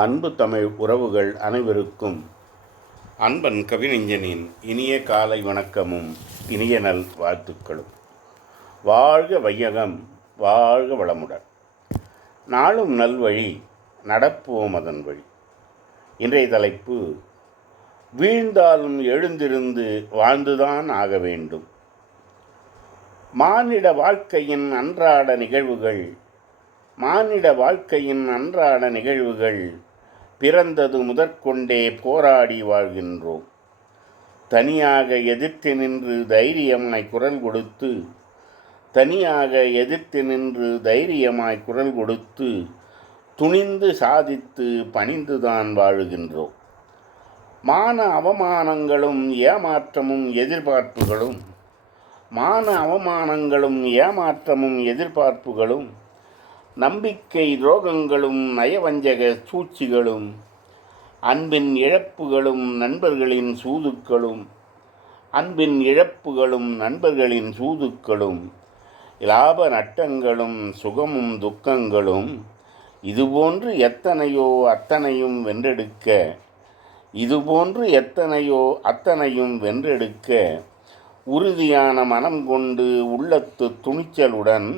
அன்பு தமிழ் உறவுகள் அனைவருக்கும் அன்பன் கவிஞனின் இனிய காலை வணக்கமும் இனிய நல் வாழ்த்துக்களும். வாழ்க வையகம் வாழ்க வளமுடன். நாளும் நல்வழி நடப்போம் அதன் வழி. இன்றைய தலைப்பு வீழ்ந்தாலும் எழுந்திருந்து வாழ்ந்துதான் ஆக வேண்டும். மானிட வாழ்க்கையின் அன்றாட நிகழ்வுகள் மானிட வாழ்க்கையின் அன்றாட நிகழ்வுகள் பிறந்தது முதற்கொண்டே போராடி வாழ்கின்றோம். தனியாக எதிர்த்து நின்று தைரியமாய் குரல் கொடுத்து தனியாக எதிர்த்து நின்று தைரியமாய் குரல் கொடுத்து துணிந்து சாதித்து பணிந்துதான் வாழுகின்றோம். மான அவமானங்களும் ஏமாற்றமும் எதிர்பார்ப்புகளும் மான அவமானங்களும் ஏமாற்றமும் எதிர்பார்ப்புகளும் நம்பிக்கை துரோகங்களும் நயவஞ்சக சூழ்ச்சிகளும் அன்பின் இழப்புகளும் நண்பர்களின் சூதுக்களும் அன்பின் இழப்புகளும் நண்பர்களின் சூதுக்களும் இலாப நட்டங்களும் சுகமும் துக்கங்களும் இதுபோன்று எத்தனையோ அத்தனையும் வென்றெடுக்க இதுபோன்று எத்தனையோ அத்தனையும் வென்றெடுக்க உறுதியான மனம் கொண்டு உள்ளத்து துணிச்சலுடன்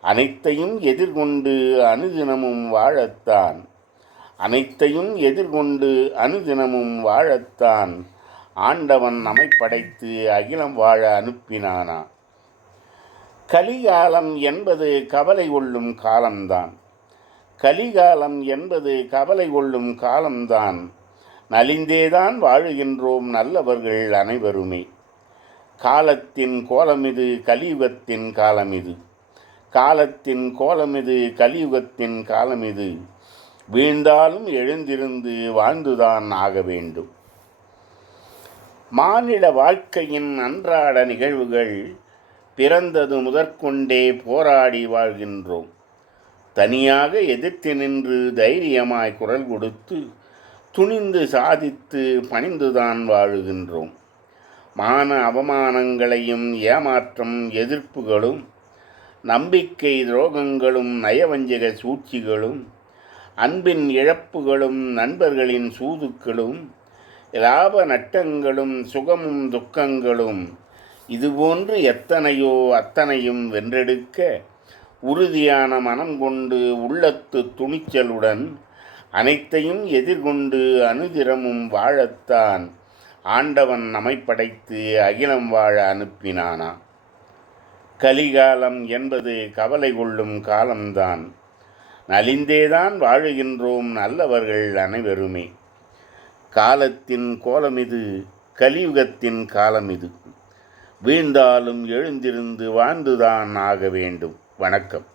அனைத்தையும் எதிர்கொண்டு அனுதினமும் வாழத்தான். அனைத்தையும் எதிர்கொண்டு அனுதினமும் வாழத்தான். ஆண்டவன் நம்மை படைத்து அகிலம் வாழ அனுப்பினானா? கலிகாலம் என்பது கவலை கொள்ளும் காலம்தான். கலிகாலம் என்பது கவலை கொள்ளும் காலம்தான். நலிந்தேதான் வாழுகின்றோம் நல்லவர்கள் அனைவருமே. காலத்தின் கோலமிது கலியுகத்தின் காலமிது. காலத்தின் கோலம் இது கலியுகத்தின் காலம் இது வீழ்ந்தாலும் எழுந்திருந்து வாழ்ந்துதான் ஆக வேண்டும். மானிட வாழ்க்கையின் அன்றாட நிகழ்வுகள் பிறந்தது முதற்கொண்டே போராடி வாழ்கின்றோம். தனியாக எதிர்த்து நின்று தைரியமாய் குரல் கொடுத்து துணிந்து சாதித்து பணிந்துதான் வாழுகின்றோம். மான அவமானங்களையும் ஏமாற்றம் எதிர்ப்புகளும் நம்பிக்கை துரோகங்களும் நயவஞ்சக சூழ்ச்சிகளும் அன்பின் இழப்புகளும் நண்பர்களின் சூதுக்களும் லாப நட்டங்களும் சுகமும் துக்கங்களும் இதுபோன்று எத்தனையோ அத்தனையும் வென்றெடுக்க உறுதியான மனம் கொண்டு உள்ளத்து துணிச்சலுடன் அனைத்தையும் எதிர்கொண்டு அனுதிரமும் வாழத்தான் ஆண்டவன் நம்மை படைத்து அகிலம் வாழ அனுப்பினானா? கலிகாலம் என்பது கவலை கொள்ளும் காலம்தான். நலிந்தேதான் வாழுகின்றோம் நல்லவர்கள் அனைவருமே. காலத்தின் கோலம் இது கலியுகத்தின் காலம் இது வீழ்ந்தாலும் எழுந்திருந்து வாழ்ந்துதான் ஆக வேண்டும். வணக்கம்.